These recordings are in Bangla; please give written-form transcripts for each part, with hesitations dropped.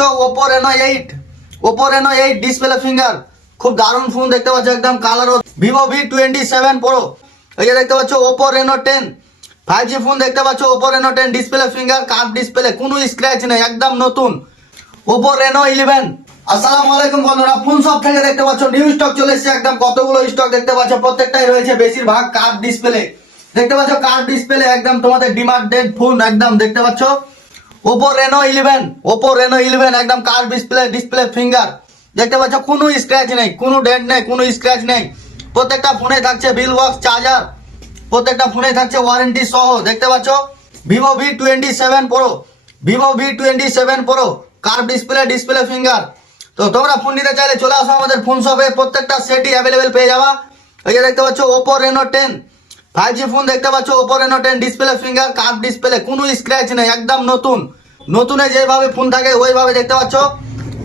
Oppo Reno 8 Oppo Reno 8 display finger খুব দারুণ ফোন দেখতে পাচ্ছ একদম কালার। ভিভো V27 প্রো এই যে দেখতে পাচ্ছ ওপো রেনো 10 5G ফোন দেখতে পাচ্ছ Oppo Reno 10 display finger curve display কোনো স্ক্র্যাচ নেই একদম নতুন ওপো রেনো 11। আসসালামু আলাইকুম বন্ধুরা, ফোন সব থেকে দেখতে পাচ্ছ নিউ স্টক চলে এসেছে একদম কতগুলো স্টক দেখতে পাচ্ছ প্রত্যেকটাই রয়েছে বেশিরভাগ কার্ভ ডিসপ্লে দেখতে পাচ্ছ কার্ভ ডিসপ্লে একদম তোমাদের ডিমান্ডেড ফোন একদম দেখতে পাচ্ছ ওপো রেনো 11 একদম কার্ভ ডিসপ্লে ফিঙ্গার দেখতে পাচ্ছ কোনো স্ক্র্যাচ নেই কোনো ডেন্ট নেই কোনো স্ক্র্যাচ নেই। প্রত্যেকটা ফোনে থাকছে বিল বক্স চার্জার, প্রত্যেকটা ফোনে থাকছে ওয়ারেন্টি সহ দেখতে পাচ্ছ Vivo V27 pro curve display finger. তো তোমরা ফোন নিতে চাইলে চলে আসো আমাদের ফোন শপে, প্রত্যেকটা সেটই অ্যাভেলেবেল পেয়ে যাবা। এই যে দেখতে পাচ্ছ ওপো রেনো 10 5G ফোন দেখতে পাচ্ছ Oppo Reno 10 display finger curve display কোনো স্ক্র্যাচ নেই একদম নতুনে যেভাবে ফোন থাকে ওইভাবে দেখতে পাচ্ছ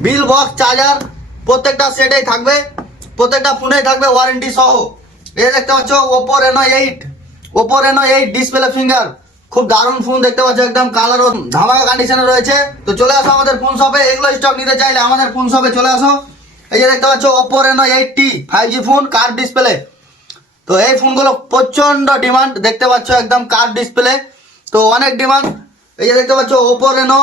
বিল বক্স চার্জার প্রত্যেকটা সেটেই থাকবে, প্রত্যেকটা ফোনেই থাকবে ওয়ারেন্টি সহ। এই দেখতে পাচ্ছ ওপো রেনো 8 ডিসপ্লে ফিঙ্গার খুব দারুণ ফোন দেখতে পাচ্ছ একদম কালার ও ধামাকা কন্ডিশনে রয়েছে। তো চলে আসো আমাদের ফোন শপে, এগুলো স্টক নিতে চাইলে আমাদের ফোন শপে চলে আসো। এই যে দেখতে পাচ্ছ Oppo Reno 8T 5G phone curve display. তো এই ফোনগুলো প্রচন্ড ডিমান্ড দেখতে পাচ্ছ একদম কার্ভ ডিসপ্লে, তো অনেক ডিমান্ড। এই যে দেখতে পাচ্ছ ওপো রেনো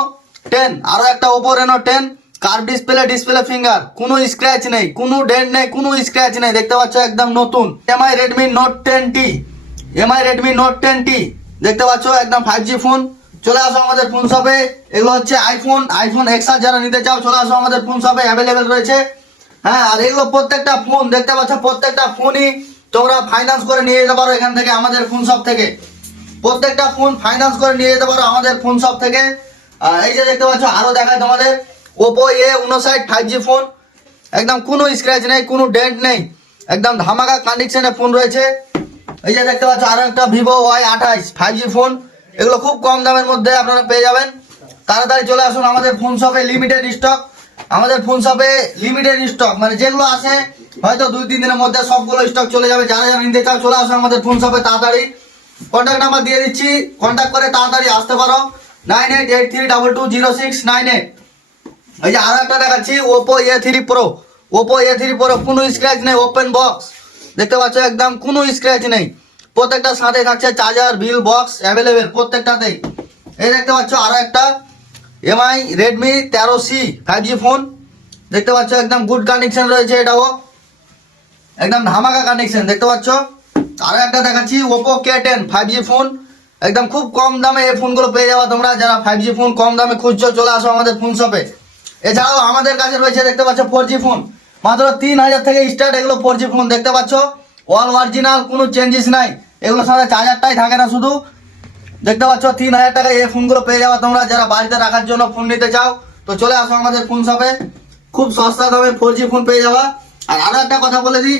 10 আরো একটা Oppo Reno 10 curve display finger কোনো স্ক্র্যাচ নেই কোনো ডেন্ট নেই কোনো স্ক্র্যাচ নেই দেখতে পাচ্ছ একদম নতুন। এমআই রেডমি নোট 10T দেখতে পাচ্ছ একদম 5G ফোন। চলে আসো আমাদের ফোন শপে, এগুলো হচ্ছে আইফোন এক্সআর যারা নিতে চাও চলে আসো আমাদের ফোন শপে অ্যাভেলেবেল রয়েছে। হ্যাঁ, আর এগুলো প্রত্যেকটা ফোন দেখতে পাচ্ছ প্রত্যেকটা ফোনই তোমরা ফাইন্যান্স করে নিয়ে যেতে পারো এখান থেকে আমাদের ফোন শপ থেকে, প্রত্যেকটা ফোন ফাইন্যান্স করে নিয়ে যেতে পারো আমাদের ফোন শপ থেকে। এই যে দেখতে পাচ্ছ আরো দেখায় তোমাদের ওপো A59 5G ফোন একদম কোনো স্ক্র্যাচ নেই কোনো ডেন্ট নেই একদম ধামাকা কন্ডিশনে ফোন রয়েছে। এই যে দেখতে পাচ্ছ আরো একটা ভিভো Y28 5G ফোন, এগুলো খুব কম দামের মধ্যে আপনারা পেয়ে যাবেন। তাড়াতাড়ি চলে আসুন আমাদের ফোন শপে, লিমিটেড স্টক আমাদের ফোন শপে লিমিটেড স্টক মানে যেগুলো আছে হয়তো 2-3 দিনের মধ্যে সবগুলো স্টক চলে যাবে। যারা যারা নিতে চাও চলে আসো আমাদের ফোন শপে তাড়াতাড়ি। কন্ট্যাক্ট নাম্বার দিয়ে দিচ্ছি, কন্ট্যাক্ট করে তাড়াতাড়ি আসতে পারো 9883220698। এই যে আরো একটা দেখাচ্ছি ওপো A3 প্রো কোনো স্ক্র্যাচ নেই ওপেন বক্স দেখতে পাচ্ছ একদম কোনো স্ক্র্যাচ নেই, প্রত্যেকটার সাথে থাকছে চার্জার বিল বক্স অ্যাভেলেবেল প্রত্যেকটাতেই। এই দেখতে পাচ্ছ আরো একটা MI Redmi 13C 5G phone দেখতে পাচ্ছ একদম গুড কন্ডিশন রয়েছে, এটাও একদম ধামাকা কন্ডিশন দেখতে পাচ্ছ। আরো একটা দেখাচ্ছি ওপো K10 5G ফোন একদম খুব কম দামে এই ফোনগুলো পেয়ে যাওয়া তোমরা, যারা 5G ফোন কম দামে খুঁজছো চলে আসো আমাদের ফোন শপে। এছাড়াও আমাদের কাছে রয়েছে দেখতে পাচ্ছ 4G ফোন মাত্র 3000 থেকে স্টার্ট, এগুলো 4G ফোন দেখতে পাচ্ছ অল অরিজিনাল কোনো চেঞ্জেস নাই, এগুলোর সাথে চার্জারটাই থাকে না শুধু দেখতে পাচ্ছ 3000 টাকায় এই ফোনগুলো পেয়ে যাওয়া তোমরা, যারা বাড়িতে রাখার জন্য ফোন নিতে চাও তো চলে আসো আমাদের ফোন শপে, খুব সস্তা দামে 4G ফোন পেয়ে যাওয়া। আর আরো একটা কথা বলে দিই,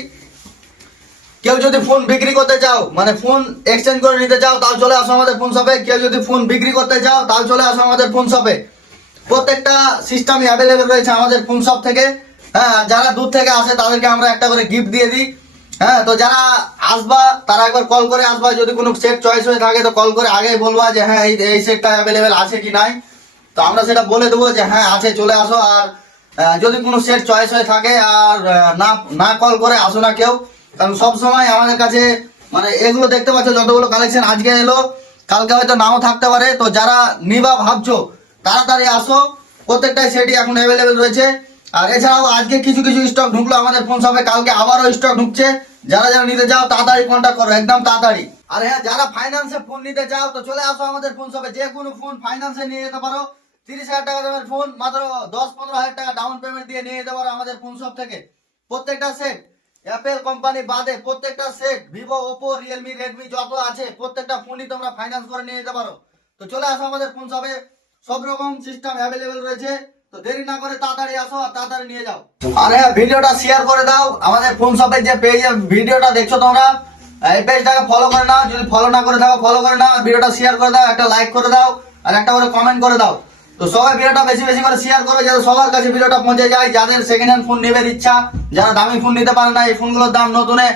কেউ যদি ফোন বিক্রি করতে চাও মানে ফোন এক্সচেঞ্জ করে নিতে চাও তাও চলে আসো আমাদের ফোন শপে। কেউ যদি ফোন বিক্রি করতে চাও তাও চলে আসো আমাদের ফোন শপে, প্রত্যেকটা সিস্টেমই অ্যাভেলেবেল রয়েছে আমাদের ফোন শপ থেকে। হ্যাঁ, যারা দূর থেকে আসে তাদেরকে আমরা একটা করে গিফট দিয়ে দিই। হ্যাঁ, তো যারা আসবা তারা একবার কল করে আসবা, যদি কোনো সেট চয়েস হয়ে থাকে তো কল করে আগেই বলবা যে হ্যাঁ এই সেটটা অ্যাভেলেবেল আছে কি নাই, তো আমরা সেটা বলে দেবো যে হ্যাঁ আছে চলে আসো। আর যদি কোনো সেট চয়েস হয়ে থাকে আর না কল করে আসো না কেউ, কারণ সবসময় আমাদের কাছে মানে এগুলো দেখতে পাচ্ছ যতগুলো কালেকশন আজকে এলো কালকে হয়তো নাও থাকতে পারে, তো যারা নিবা ভাবছো তাড়াতাড়ি আসো, প্রত্যেকটাই সেটই এখন অ্যাভেলেবেল রয়েছে। আর এছাড়াও আজকে কিছু স্টক ঢুকলো আমাদের ফোন শপে, কালকে আবারও স্টক ঢুকছে, যারা যারা নিতে চাও তাড়াতাড়ি কন্ট্যাক্ট করো একদম তাড়াতাড়ি। আর হ্যাঁ, যারা ফাইন্যান্সে ফোন নিতে চাও তো চলে আসো আমাদের ফোন শপে, যে কোনো ফোন ফাইন্যান্সে নিয়ে যেতে পারো। 30,000 টাকা দামের ফোন মাত্র 10-15,000 টাকা ডাউন পেমেন্ট দিয়ে নিয়ে যেতে পারো আমাদের ফোন শপ থেকে। প্রত্যেকটা সেট অ্যাপেল কোম্পানি বাদে প্রত্যেকটা set Vivo Oppo Realme Redmi যত আছে প্রত্যেকটা ফোনই তোমরা ফাইন্যান্স করে নিয়ে যেতে পারো। তো চলে আসো আমাদের ফোন শপে, সব রকম সিস্টেম অ্যাভেলেবেল রয়েছে, তো দেরি না করে তাড়াতাড়ি আসো আর তাড়াতাড়ি নিয়ে যাও। আর হ্যাঁ, ভিডিওটা শেয়ার করে দাও, আমাদের ফোন শপের যে পেজে ভিডিওটা দেখছো তোমরা এই পেজটাকে ফলো করে নাও, যদি ফলো না করে থাকো ফলো করে নাও, ভিডিওটা শেয়ার করে দাও, একটা লাইক করে দাও আর একটা করে কমেন্ট করে দাও। তো সবাই ভিডিওটা বেশি বেশি করে শেয়ার করো যাতে সবার কাছে ভিডিওটা পৌঁছে যায়, যাদের সেকেন্ড হ্যান্ড ফোন নেবার ইচ্ছা, যারা দামি ফোন নিতে পারে না, এই ফোনগুলোর দাম নতুনে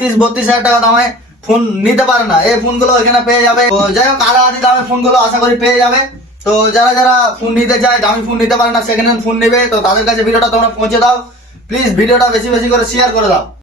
30-32 হাজার টাকা দামে ফোন নিতে পারে না, এই ফোনগুলো এখানে পেয়ে যাবে। যাই হোক আড়াআড়ি দামে ফোনগুলো আশা করি পেয়ে যাবে। তো যারা যারা ফোন নিতে চায়, দামি ফোন নিতে পারে না, সেকেন্ড হ্যান্ড ফোন নেবে, তো তাদের কাছে ভিডিওটা তোমরা পৌঁছে দাও প্লিজ। ভিডিওটা বেশি বেশি করে শেয়ার করে দাও।